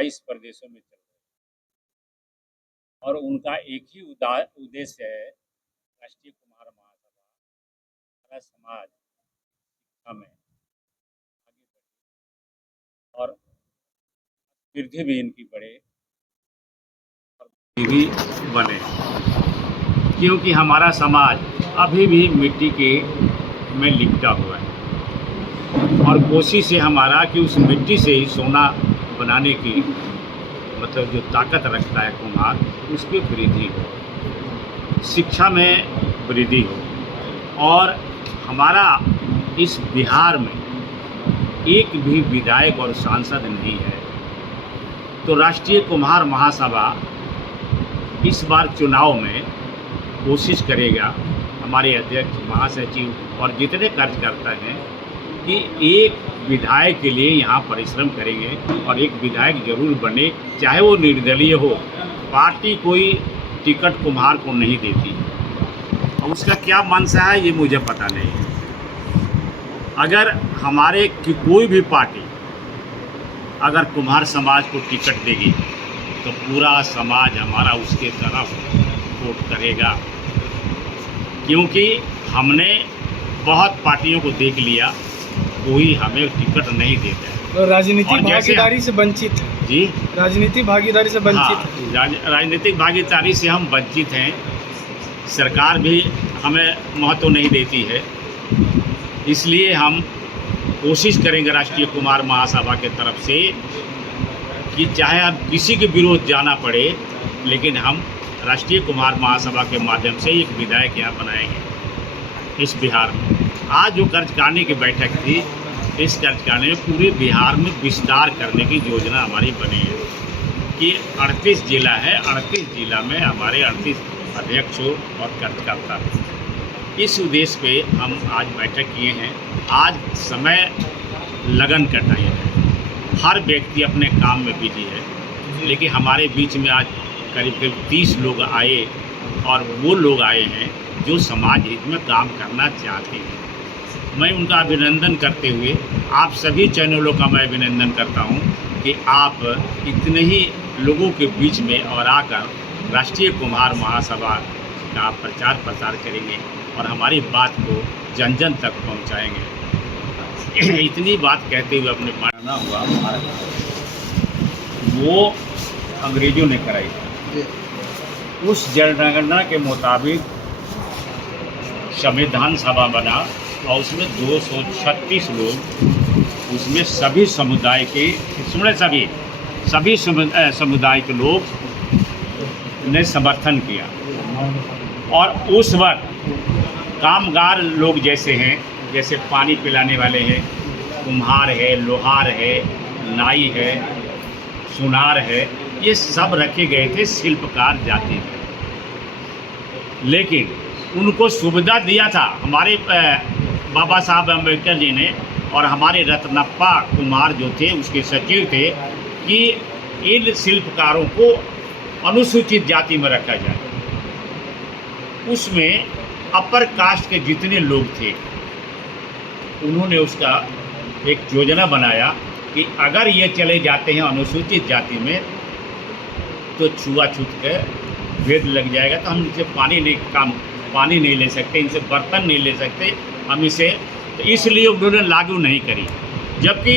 22 प्रदेशों में चल रहे हैं और उनका एक ही उद्देश्य है, राष्ट्रीय कुम्हार महासभा हमारा समाज शिक्षा में आगे बढ़े और वृद्धि भी इनकी बढ़े और भी बने, क्योंकि हमारा समाज अभी भी मिट्टी के में लिपटा हुआ है और कोशिश है हमारा कि उस मिट्टी से ही सोना बनाने की मतलब जो ताकत रखता है कुम्हार, उसकी वृद्धि हो, शिक्षा में वृद्धि हो। और हमारा इस बिहार में एक भी विधायक और सांसद नहीं है, तो राष्ट्रीय कुम्हार महासभा इस बार चुनाव में कोशिश करेगा, हमारे अध्यक्ष महासचिव और जितने कार्यकर्ता हैं, कि एक विधायक के लिए यहाँ परिश्रम करेंगे और एक विधायक जरूर बने, चाहे वो निर्दलीय हो। पार्टी कोई टिकट कुम्हार को नहीं देती और उसका क्या मंशा है ये मुझे पता नहीं है। अगर हमारे की कोई भी पार्टी अगर कुम्हार समाज को टिकट देगी तो पूरा समाज हमारा उसके तरफ वोट करेगा, क्योंकि हमने बहुत पार्टियों को देख लिया, कोई हमें टिकट नहीं देता है। तो राजनीतिक भागीदारी से वंचित जी, राजनीतिक भागीदारी से वंचित। हाँ, राजनीतिक भागीदारी से हम वंचित हैं। सरकार भी हमें महत्व नहीं देती है, इसलिए हम कोशिश करेंगे राष्ट्रीय कुम्हार महासभा के तरफ से कि चाहे अब किसी के विरोध जाना पड़े, लेकिन हम राष्ट्रीय कुम्हार महासभा के माध्यम से एक विधायक यहाँ बनाएंगे इस बिहार में। आज जो कार्यकारिणी की बैठक थी, इस कार्यकारिणी में पूरे बिहार में विस्तार करने की योजना हमारी बनी है कि 38 जिला है, 38 जिला में हमारे 38 अध्यक्ष और कार्यकर्ता। इस उद्देश्य पे हम आज बैठक किए हैं। आज समय लगन का टाइम है, हर व्यक्ति अपने काम में बिजी है, लेकिन हमारे बीच में आज करीब 30 लोग आए और वो लोग आए हैं जो समाज हित में काम करना चाहते हैं। मैं उनका अभिनंदन करते हुए आप सभी चैनलों का मैं अभिनंदन करता हूं कि आप इतने ही लोगों के बीच में और आकर राष्ट्रीय कुम्हार महासभा का प्रचार प्रसार करेंगे और हमारी बात को जन जन तक पहुंचाएंगे। इतनी बात कहते हुए अपने मानना हुआ वो अंग्रेजों ने कराई थी। उस जनगणना के मुताबिक संविधान सभा बना और उसमें 236 लोग, उसमें सभी समुदाय के सभी समुदाय के लोग ने समर्थन किया। और उस वक्त कामगार लोग जैसे हैं, जैसे पानी पिलाने वाले हैं, कुम्हार है, लोहार है, नाई है, सुनार है, ये सब रखे गए थे शिल्पकार जाति में। लेकिन उनको सुविधा दिया था हमारे बाबा साहब अम्बेडकर जी ने और हमारे रत्नप्पा कुमार जो थे उसके सचिव थे कि इन शिल्पकारों को अनुसूचित जाति में रखा जाए। उसमें अपर कास्ट के जितने लोग थे उन्होंने उसका एक योजना बनाया कि अगर ये चले जाते हैं अनुसूचित जाति में तो छुआछूत के भेद लग जाएगा, तो हम इनसे पानी नहीं ले सकते, इनसे बर्तन नहीं ले सकते हम इसे, तो इसलिए उन्होंने लागू नहीं करी। जबकि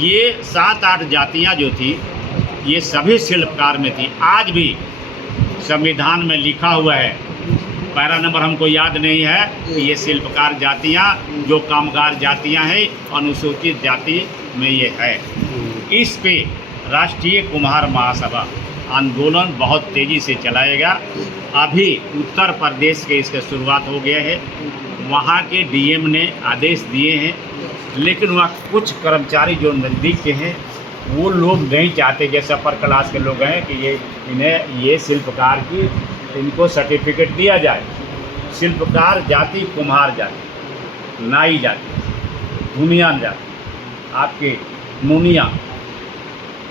ये 7-8 जातियां जो थी ये सभी शिल्पकार में थी। आज भी संविधान में लिखा हुआ है, पैरा नंबर हमको याद नहीं है, कि ये शिल्पकार जातियां जो कामगार जातियां हैं अनुसूचित जाति में ये है। इस पे राष्ट्रीय कुम्हार महासभा आंदोलन बहुत तेज़ी से चलाएगा। अभी उत्तर प्रदेश के इसका शुरुआत हो गया है, वहाँ के डीएम ने आदेश दिए हैं, लेकिन वहाँ कुछ कर्मचारी जो नज़दीक के हैं वो लोग नहीं चाहते, जैसे अपर क्लास के लोग हैं, कि इन्हें ये शिल्पकार की इनको सर्टिफिकेट दिया जाए। शिल्पकार जाति कुम्हार जाति, नाई जाति, धुनियान जाति, आपके मुनिया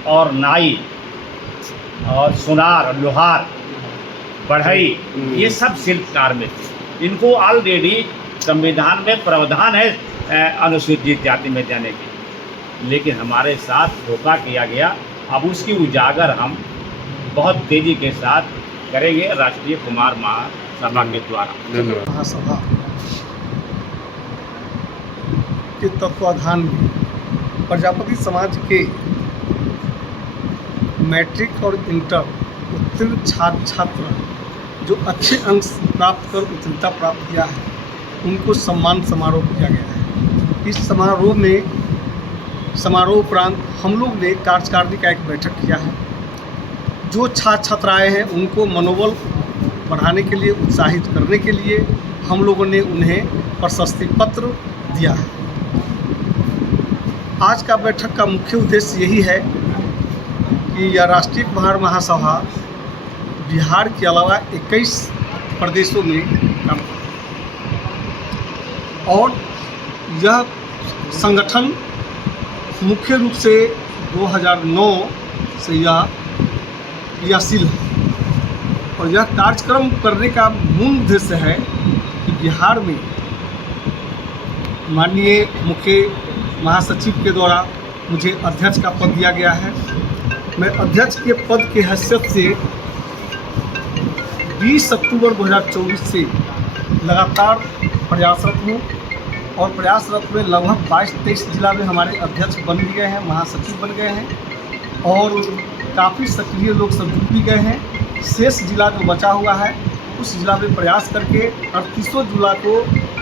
और नाई और सुनार, लोहार, बढ़ई, ये सब शिल्पकार में थे। इनको ऑलरेडी संविधान में प्रावधान है अनुसूचित जाति में जाने की, लेकिन हमारे साथ धोखा किया गया अब उसकी उजागर हम बहुत तेज़ी के साथ करेंगे राष्ट्रीय कुमार महासभा के द्वारा। धन्यवाद। महासभा के तत्वाधान में प्रजापति समाज के मैट्रिक और इंटर उत्तीर्ण छात्र छात्रा जो अच्छे अंक प्राप्त कर उत्तीर्णता प्राप्त किया है, उनको सम्मान समारोह किया गया है। इस समारोह उपरांत हम लोग ने कार्यकारिणी का एक बैठक किया है। जो छात्र छात्राएँ हैं उनको मनोबल बढ़ाने के लिए, उत्साहित करने के लिए हम लोगों ने उन्हें प्रशस्ति पत्र दिया है। आज का बैठक का मुख्य उद्देश्य यही है कि यह राष्ट्रीय कुम्हार महासभा बिहार के अलावा 21 प्रदेशों में काम करती है और यह संगठन मुख्य रूप से 2009 से यह क्रियाशील है और यह कार्यक्रम करने का मूल उद्देश्य है कि बिहार में माननीय मुख्य महासचिव के द्वारा मुझे अध्यक्ष का पद दिया गया है। मैं अध्यक्ष के पद की हैसियत से 20 अक्टूबर 2024 से लगातार प्रयासरत हूँ और प्रयासरत में लगभग 22-23 जिला में हमारे अध्यक्ष बन भी गए हैं, महासचिव बन गए हैं और काफ़ी सक्रिय लोग सब जुड़ भी गए हैं। शेष जिला जो बचा हुआ है उस जिला में प्रयास करके 38 जिला को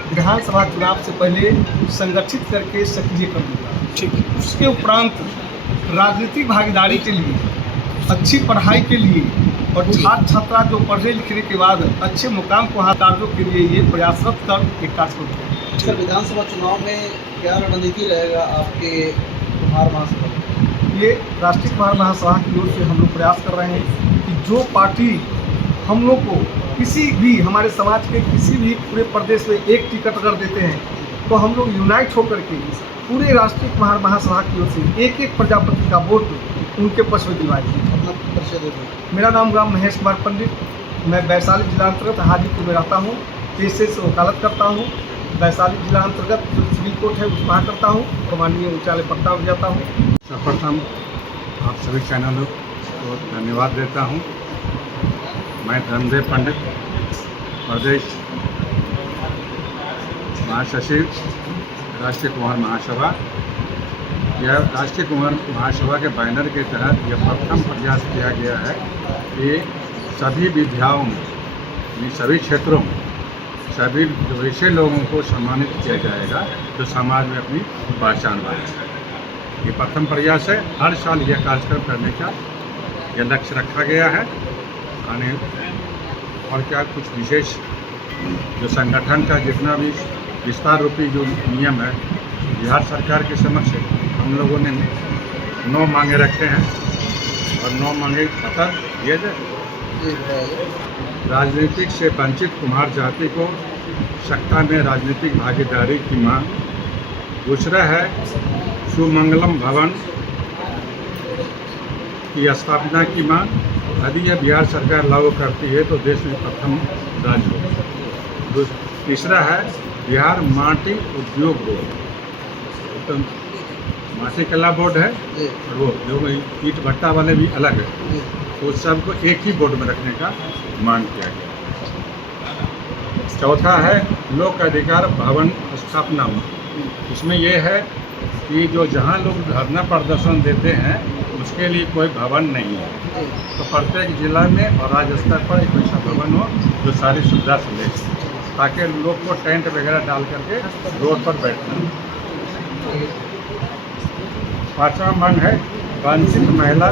विधानसभा चुनाव से पहले संगठित करके सक्रिय कर दूँगा। ठीक है। उसके उपरांत राजनीतिक भागीदारी के लिए, अच्छी पढ़ाई के लिए और छात्र छात्रा जो पढ़ने लिखने के बाद अच्छे मुकाम को हासिल कार्यों के लिए ये प्रयासरत कर एक कार्यक्रम करें। सर, विधानसभा चुनाव में क्या रणनीति रहेगा आपके कुम्हार महासभा? ये राष्ट्रीय कुम्हार महासभा की ओर से हम लोग प्रयास कर रहे हैं कि जो पार्टी हम लोग को किसी भी हमारे समाज के किसी भी पूरे प्रदेश में एक टिकट अगर देते हैं तो हम लोग यूनाइट होकर के पूरे राष्ट्रीय कुम्हार महासभा की ओर से एक एक प्रजापति का वोट उनके पक्ष में दिलवाएंगे। अपना परिचय दे दीजिए। मेरा नाम महेश कुमार पंडित, मैं वैशाली जिला अंतर्गत हाजीपुर में रहता हूँ। पेशे से वकालत करता हूँ। वैशाली जिला अंतर्गत जो सिविल कोर्ट है उसमें करता हूँ और माननीय उच्च न्यायालय पटना में जाता हूँ। सर्वप्रथम आप सभी चैनलों को धन्यवाद देता हूँ। मैं धर्मदेव पंडित, प्रदेश महासचिव राष्ट्रीय कुम्हार महासभा। यह राष्ट्रीय कुम्हार महासभा के बैनर के तहत यह प्रथम प्रयास किया गया है कि सभी विधाओं में, सभी क्षेत्रों में सभी वैसे लोगों को सम्मानित किया जाएगा जो समाज में अपनी पहचान बनाए। ये प्रथम प्रयास है। हर साल यह कार्यक्रम करने का यह लक्ष्य रखा गया है। और क्या कुछ विशेष जो संगठन का जितना भी विस्तार रूपी जो नियम है बिहार सरकार के समक्ष हम लोगों ने 9 मांगे रखे हैं और 9 मांगे पता दिए जाए। राजनीतिक से वंचित कुम्हार जाति को सत्ता में राजनीतिक भागीदारी की मांग। दूसरा है सुमंगलम भवन की स्थापना की मांग। यदि यह बिहार सरकार लागू करती है तो देश में प्रथम राज्य होगा। तीसरा है बिहार माटी उद्योग बोर्ड, तो माटी कला बोर्ड है और वो जो ईंट भट्टा वाले भी अलग है, तो सबको एक ही बोर्ड में रखने का मांग किया गया। चौथा है लोक अधिकार भवन स्थापना। इसमें यह है कि जो जहाँ लोग धरना प्रदर्शन देते हैं उसके लिए कोई भवन नहीं है, तो प्रत्येक जिला में और राज्य स्तर पर एक ऐसा भवन हो जो सारी सुविधा से ले, ताकि लोग को टेंट वगैरह डाल करके रोड पर बैठना। पांचवा मांग है वंचित महिला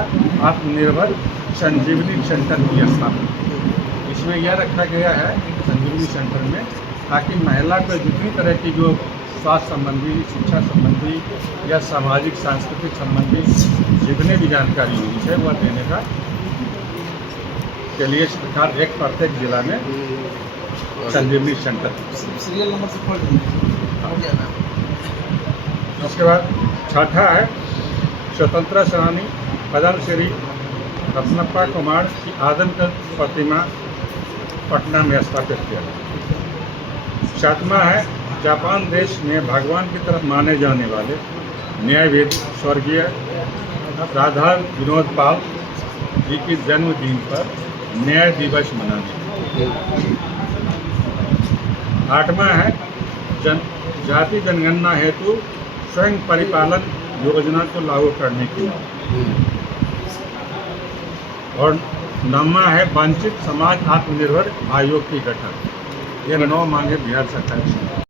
आत्मनिर्भर संजीवनी सेंटर की स्थापना। इसमें यह रखा गया है संजीवनी सेंटर में ताकि महिला को जितनी तरह की जो स्वास्थ्य संबंधी, शिक्षा संबंधी या सामाजिक सांस्कृतिक संबंधी जितने भी जानकारी हुई है वह देने का के लिए सरकार एक प्रत्येक जिला में संजीवनी सेंटर। सीरियल नंबर से खोल दीजिए। उसके बाद छठा है स्वतंत्रता सेनानी पद्मश्री रत्नप्पा कुमार की आदमकद प्रतिमा पटना में स्थापित किया गया। सातवां है जापान देश में भगवान की तरफ माने जाने वाले न्यायविद स्वर्गीय राधा विनोद पाल जी के जन्मदिन पर न्याय दिवस मनाने। 8वां है जाति जनगणना हेतु स्वयं परिपालन योजना को लागू करने की मांग। और 9वां है वंचित समाज आत्मनिर्भर आयोग की गठन। ये 9 मांगे बिहार सरकार की।